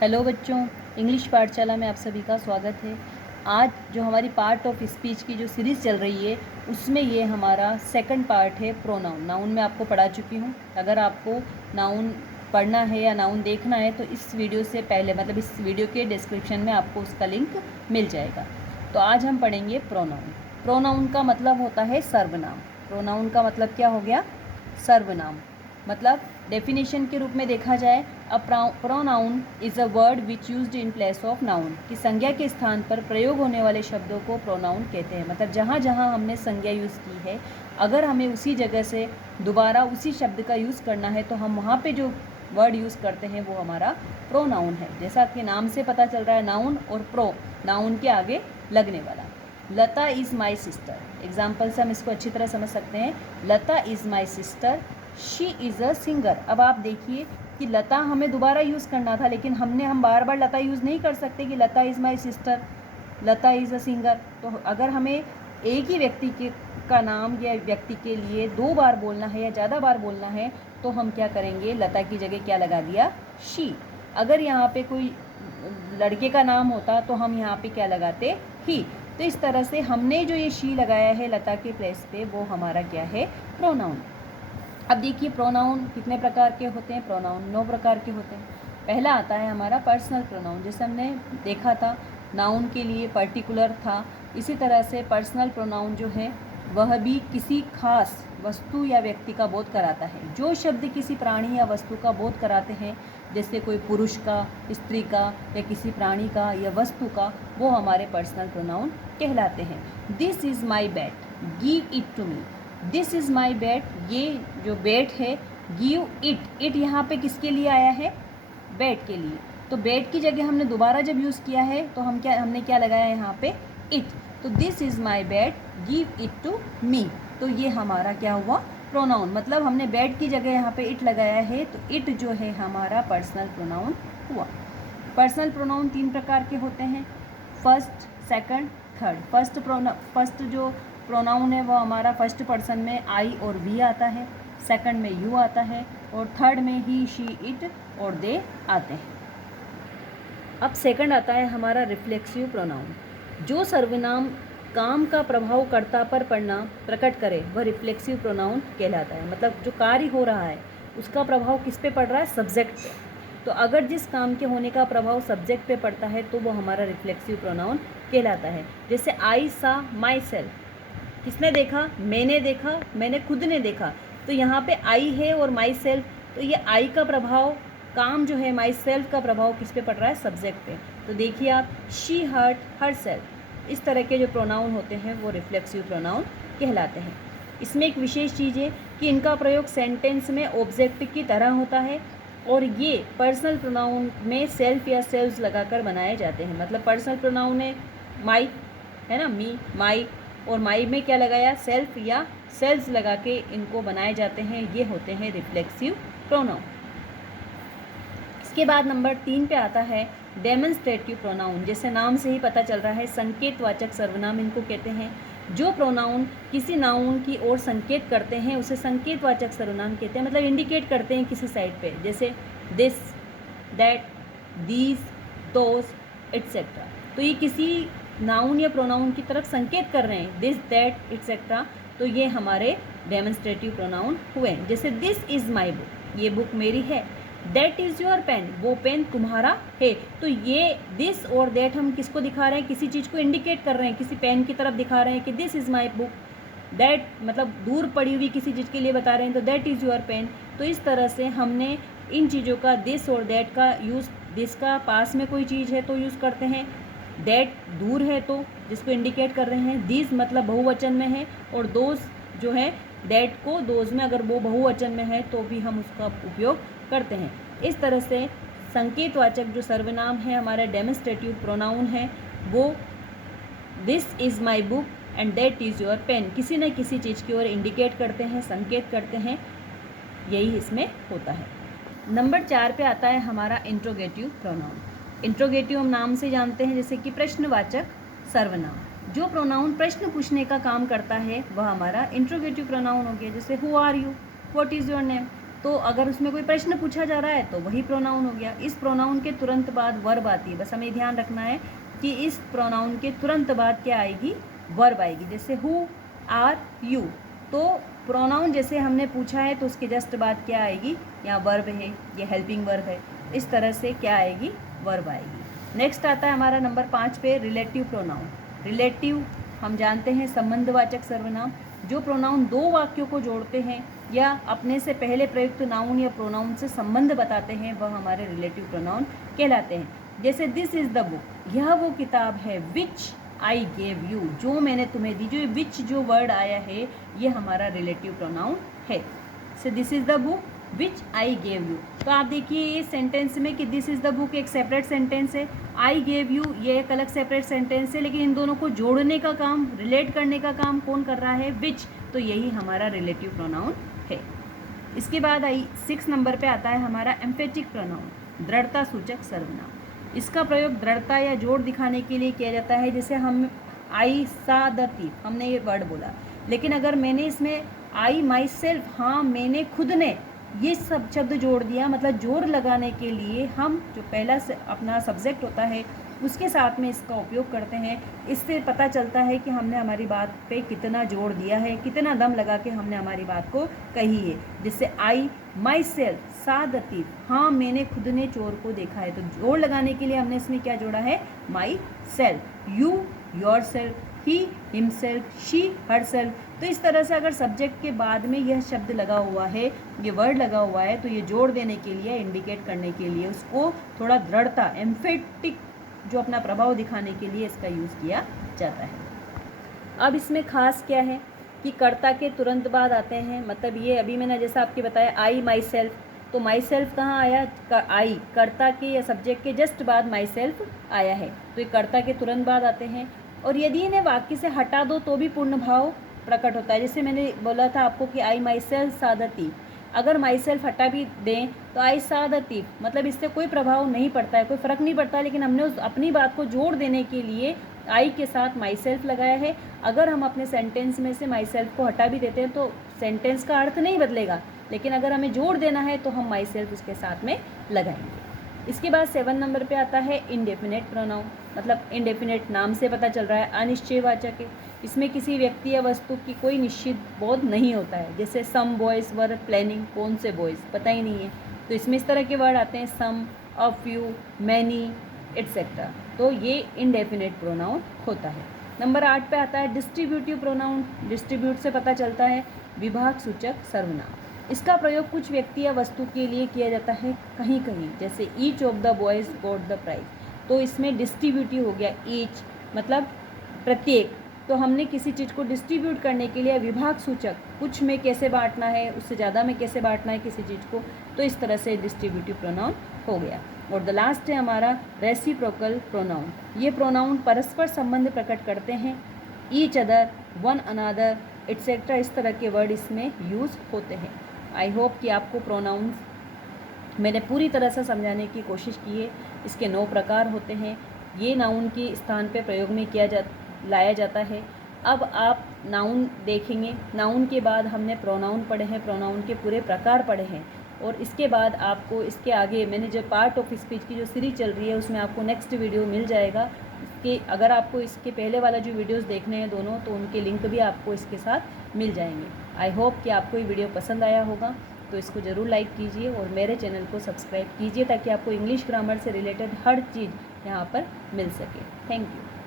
Hello बच्चों, English पाठशाला में आप सभी का स्वागत है। आज जो हमारी पार्ट ऑफ स्पीच की जो सीरीज़ चल रही है उसमें ये हमारा सेकंड पार्ट है प्रोनाउन। नाउन मैं आपको पढ़ा चुकी हूँ। अगर आपको नाउन पढ़ना है या नाउन देखना है तो इस वीडियो से पहले मतलब इस वीडियो के डिस्क्रिप्शन में आपको उसका लिंक मिल जाएगा। तो आज हम पढ़ेंगे प्रोनाउन। प्रोनाउन का मतलब होता है सर्वनाम। प्रोनाउन का मतलब क्या हो गया? सर्वनाम। मतलब डेफिनेशन के रूप में देखा जाए, a pronoun is a word which used in place of noun, कि संज्ञा के स्थान पर प्रयोग होने वाले शब्दों को प्रोनाउन कहते हैं। मतलब जहाँ जहाँ हमने संज्ञा यूज़ की है, अगर हमें उसी जगह से दोबारा उसी शब्द का यूज़ करना है तो हम वहाँ पे जो वर्ड यूज़ करते हैं वो हमारा प्रोनाउन है। जैसा कि नाम से पता चल रहा है, नाउन और प्रो, नाउन के आगे लगने वाला। Lata is my sister, example से हम इसको अच्छी तरह समझ सकते हैं। Lata is my sister, she is a singer. अब आप देखिए कि लता हमें दोबारा यूज़ करना था, लेकिन हम बार बार लता यूज़ नहीं कर सकते कि Lata is my sister, Lata is a singer. तो अगर हमें एक ही व्यक्ति का नाम या व्यक्ति के लिए दो बार बोलना है या ज़्यादा बार बोलना है तो हम क्या करेंगे? लता की जगह क्या लगा दिया? शी। अगर यहाँ पे कोई लड़के का नाम होता तो हम यहाँ पे क्या लगाते? ही। तो इस तरह से हमने जो ये शी लगाया है लता के प्लेस पे, वो हमारा क्या है? प्रोनाउन। अब देखिए प्रोनाउन कितने प्रकार के होते हैं? प्रोनाउन 9 प्रकार के होते हैं। पहला आता है हमारा पर्सनल प्रोनाउन। जैसे हमने देखा था नाउन के लिए पर्टिकुलर था, इसी तरह से पर्सनल प्रोनाउन जो है वह भी किसी खास वस्तु या व्यक्ति का बोध कराता है। जो शब्द किसी प्राणी या वस्तु का बोध कराते हैं, जैसे कोई पुरुष का, स्त्री का या किसी प्राणी का या वस्तु का, वो हमारे पर्सनल प्रोनाउन कहलाते हैं। This is my bat, give it to me. This is my bat, ये जो बैट है, गिव इट, इट यहाँ पे किसके लिए आया है? बैट के लिए। तो बैट की जगह हमने दोबारा जब यूज़ किया है तो हमने क्या लगाया यहाँ पे? इट। तो this is my bat, give it to me. तो ये हमारा क्या हुआ? प्रोनाउन। मतलब हमने बैट की जगह यहाँ पे इट लगाया है, तो इट जो है हमारा पर्सनल प्रोनाउन हुआ। पर्सनल प्रोनाउन 3 प्रकार के होते हैं, फर्स्ट, सेकंड, थर्ड। फर्स्ट जो प्रोनाउन है वो हमारा फर्स्ट पर्सन में आई और वी आता है, सेकंड में यू आता है और थर्ड में ही, शी, इट और दे आते हैं। अब सेकंड आता है हमारा रिफ्लेक्सिव प्रोनाउन। जो सर्वनाम काम का प्रभाव कर्ता पर पड़ना प्रकट करे वह रिफ्लेक्सिव प्रोनाउन कहलाता है। मतलब जो कार्य हो रहा है उसका प्रभाव किस पे पड़ रहा है? सब्जेक्ट पे। तो अगर जिस काम के होने का प्रभाव सब्जेक्ट पे पड़ता है तो वो हमारा रिफ्लेक्सिव प्रोनाउन कहलाता है। जैसे आई सा माई सेल्फ, किसने देखा? मैंने देखा, मैंने खुद ने देखा। तो यहाँ पे आई है और माई सेल्फ, तो ये आई का प्रभाव, काम जो है माई सेल्फ का प्रभाव किस पे पड़ रहा है? सब्जेक्ट पे। तो देखिए आप, शी हर्ट हर सेल्फ। इस तरह के जो प्रोनाउन होते हैं वो रिफ्लेक्सिव प्रोनाउन कहलाते हैं। इसमें एक विशेष चीज़ है कि इनका प्रयोग सेंटेंस में ऑब्जेक्ट की तरह होता है और ये पर्सनल प्रोनाउन में सेल्फ या सेल्व्स लगाकर बनाए जाते हैं। मतलब पर्सनल प्रोनाउन है माई, है ना, मी, माई, और माई में क्या लगाया? सेल्फ या सेल्स लगा के इनको बनाए जाते हैं। ये होते हैं रिफ्लेक्सिव प्रोनाउन। इसके बाद नंबर 3 पे आता है डेमोन्स्ट्रेटिव प्रोनाउन। जैसे नाम से ही पता चल रहा है, संकेतवाचक सर्वनाम इनको कहते हैं। जो प्रोनाउन किसी नाउन की ओर संकेत करते हैं उसे संकेतवाचक सर्वनाम कहते हैं। मतलब इंडिकेट करते हैं किसी साइड पे, जैसे this, that, these, those, etcetera. तो ये किसी नाउन या प्रोनाउन की तरफ संकेत कर रहे हैं, दिस, दैट, एट्सेट्रा। तो ये हमारे डेमोन्स्ट्रेटिव प्रोनाउन हुए। जैसे दिस इज़ माई बुक, ये बुक मेरी है। दैट इज़ योर पेन, वो पेन तुम्हारा है। तो ये दिस और दैट हम किसको दिखा रहे हैं? किसी चीज़ को इंडिकेट कर रहे हैं, किसी पेन की तरफ दिखा रहे हैं कि this is my book. That मतलब दूर पड़ी हुई किसी चीज़ के लिए बता रहे हैं, तो दैट इज़ योर पेन। तो इस तरह से हमने इन चीज़ों का दिस और दैट का यूज़, दिस का पास में कोई चीज़ है तो यूज़ करते हैं, दैट दूर है तो जिसको इंडिकेट कर रहे हैं, दीज मतलब बहुवचन में है, और दोज जो है दैट को दोज में अगर वो बहुवचन में है तो भी हम उसका उपयोग करते हैं। इस तरह से संकेतवाचक जो सर्वनाम है हमारा डेमोन्स्ट्रेटिव प्रोनाउन है, वो this is my book and that is your pen, किसी न किसी चीज़ की ओर इंडिकेट करते हैं, संकेत करते हैं। यही इसमें होता है। नंबर 4 पे आता है हमारा इंट्रोगेटिव प्रोनाउन। इंट्रोगेटिव हम नाम से जानते हैं, जैसे कि प्रश्नवाचक सर्वनाम। जो प्रोनाउन प्रश्न पूछने का काम करता है वह हमारा इंट्रोगेटिव प्रोनाउन हो गया। जैसे who are you, what is your name. तो अगर उसमें कोई प्रश्न पूछा जा रहा है तो वही प्रोनाउन हो गया। इस प्रोनाउन के तुरंत बाद वर्ब आती है, बस हमें ध्यान रखना है कि इस प्रोनाउन के तुरंत बाद क्या आएगी, वर्ब आएगी। जैसे हु आर यू, तो प्रोनाउन जैसे हमने पूछा है तो उसके जस्ट बाद क्या आएगी, यहाँ वर्ब है, ये हेल्पिंग वर्ब है, इस तरह से क्या आएगी, वर्ब आएगी। नेक्स्ट आता है हमारा नंबर 5 पे रिलेटिव प्रोनाउन। रिलेटिव हम जानते हैं संबंधवाचक सर्वनाम, जो प्रोनाउन दो वाक्यों को जोड़ते हैं या अपने से पहले प्रयुक्त नाउन या प्रोनाउन से संबंध बताते हैं, वह हमारे रिलेटिव प्रोनाउन कहलाते हैं। जैसे दिस इज़ द बुक, यह वो किताब है, विच आई गेव यू, जो मैंने तुम्हें दी, जो विच जो वर्ड आया है ये हमारा रिलेटिव प्रोनाउन है। से this is the book which I gave you, तो आप देखिए ये सेंटेंस में कि दिस इज़ द बुक एक सेपरेट सेंटेंस है, आई गेव यू ये एक अलग सेपरेट सेंटेंस है, लेकिन इन दोनों को जोड़ने का काम, रिलेट करने का काम कौन कर रहा है, विच, तो यही हमारा रिलेटिव प्रोनाउन है। इसके बाद 6 नंबर पे आता है हमारा एम्फेटिक प्रोनाउन, दृढ़ता सूचक सर्वनाम। इसका प्रयोग दृढ़ता या जोड़ दिखाने के लिए किया जाता है। जैसे हम आई सा द थीफ, हमने ये वर्ड बोला, लेकिन अगर मैंने इसमें आई माई सेल्फ, हाँ मैंने खुद ने, ये सब शब्द जोड़ दिया, मतलब जोड़ लगाने के लिए हम जो पहला अपना सब्जेक्ट होता है उसके साथ में इसका उपयोग करते हैं। इससे पता चलता है कि हमने हमारी बात पे कितना जोड़ दिया है, कितना दम लगा के हमने हमारी बात को कही है। जैसे आई माई सेल्फ सा द थीफ, हाँ मैंने खुद ने चोर को देखा है, तो जोड़ लगाने के लिए हमने इसमें क्या जोड़ा है, my self, you your self, he himself, she her self. तो इस तरह से अगर सब्जेक्ट के बाद में यह शब्द लगा हुआ है, ये वर्ड लगा हुआ है, तो ये जोड़ देने के लिए, इंडिकेट करने के लिए, उसको थोड़ा दृढ़ता, एम्फेटिक जो अपना प्रभाव दिखाने के लिए इसका यूज़ किया जाता है। अब इसमें खास क्या है कि कर्ता के तुरंत बाद आते हैं, मतलब ये अभी मैंने जैसा आपके बताया आई माई सेल्फ, तो माई सेल्फ कहाँ आया, आई कर्ता के या सब्जेक्ट के जस्ट बाद माई सेल्फ आया है, तो ये कर्ता के तुरंत बाद आते हैं। और यदि इन्हें वाक्य से हटा दो तो भी पूर्ण भाव प्रकट होता है। जैसे मैंने बोला था आपको कि आई माई सेल्फ सा द थीफ, अगर माई सेल्फ हटा भी दें तो आई सा द थीफ, मतलब इससे कोई प्रभाव नहीं पड़ता है, कोई फ़र्क नहीं पड़ता, लेकिन हमने उस अपनी बात को जोड़ देने के लिए आई के साथ माई सेल्फ लगाया है। अगर हम अपने सेंटेंस में से माई सेल्फ को हटा भी देते हैं तो सेंटेंस का अर्थ नहीं बदलेगा, लेकिन अगर हमें जोड़ देना है तो हम माई सेल्फ उसके साथ में लगाएंगे। इसके बाद 7 नंबर पे आता है इंडेफिनेट प्रोनाउन, मतलब इंडेफिनेट नाम से पता चल रहा है अनिश्चयवाचक है। इसमें किसी व्यक्ति या वस्तु की कोई निश्चित बोध नहीं होता है। जैसे सम बॉयज़ वर प्लानिंग, कौन से बॉयज़ पता ही नहीं है, तो इसमें इस तरह के वर्ड आते हैं, सम, अ फ्यू, मैनी एट्सेट्रा, तो ये इंडेफिनेट प्रोनाउन होता है। नंबर 8 पे आता है डिस्ट्रीब्यूटिव प्रोनाउन। डिस्ट्रीब्यूट से पता चलता है विभाग सूचक सर्वनाम। इसका प्रयोग कुछ व्यक्ति या वस्तु के लिए किया जाता है कहीं कहीं, जैसे each of the boys got the prize, तो इसमें डिस्ट्रीब्यूटिव हो गया, ईच मतलब प्रत्येक, तो हमने किसी चीज़ को डिस्ट्रीब्यूट करने के लिए विभाग सूचक, कुछ में कैसे बांटना है, उससे ज़्यादा में कैसे बांटना है किसी चीज़ को, तो इस तरह से डिस्ट्रीब्यूटिव प्रोनाउन हो गया। और द लास्ट है हमारा रेसिप्रोकल प्रोनाउन। ये प्रोनाउन परस्पर संबंध प्रकट करते हैं, each other, one another etcetera, इस तरह के वर्ड इसमें यूज़ होते हैं। आई होप कि आपको प्रोनाउंस मैंने पूरी तरह से समझाने की कोशिश की है। इसके 9 प्रकार होते हैं, ये नाउन के स्थान पे प्रयोग में लाया जाता है। अब आप नाउन देखेंगे, नाउन के बाद हमने प्रोनाउन पढ़े हैं, प्रोनाउन के पूरे प्रकार पढ़े हैं, और इसके बाद आपको इसके आगे मैंने जो पार्ट ऑफ स्पीच की जो सीरीज चल रही है उसमें आपको नेक्स्ट वीडियो मिल जाएगा। इसके अगर आपको इसके पहले वाला जो वीडियोस देखने हैं दोनों, तो उनके लिंक भी आपको इसके साथ मिल जाएंगे। आई होप कि आपको ये वीडियो पसंद आया होगा, तो इसको ज़रूर लाइक कीजिए और मेरे चैनल को सब्सक्राइब कीजिए ताकि आपको इंग्लिश ग्रामर से रिलेटेड हर चीज़ यहाँ पर मिल सके। Thank you.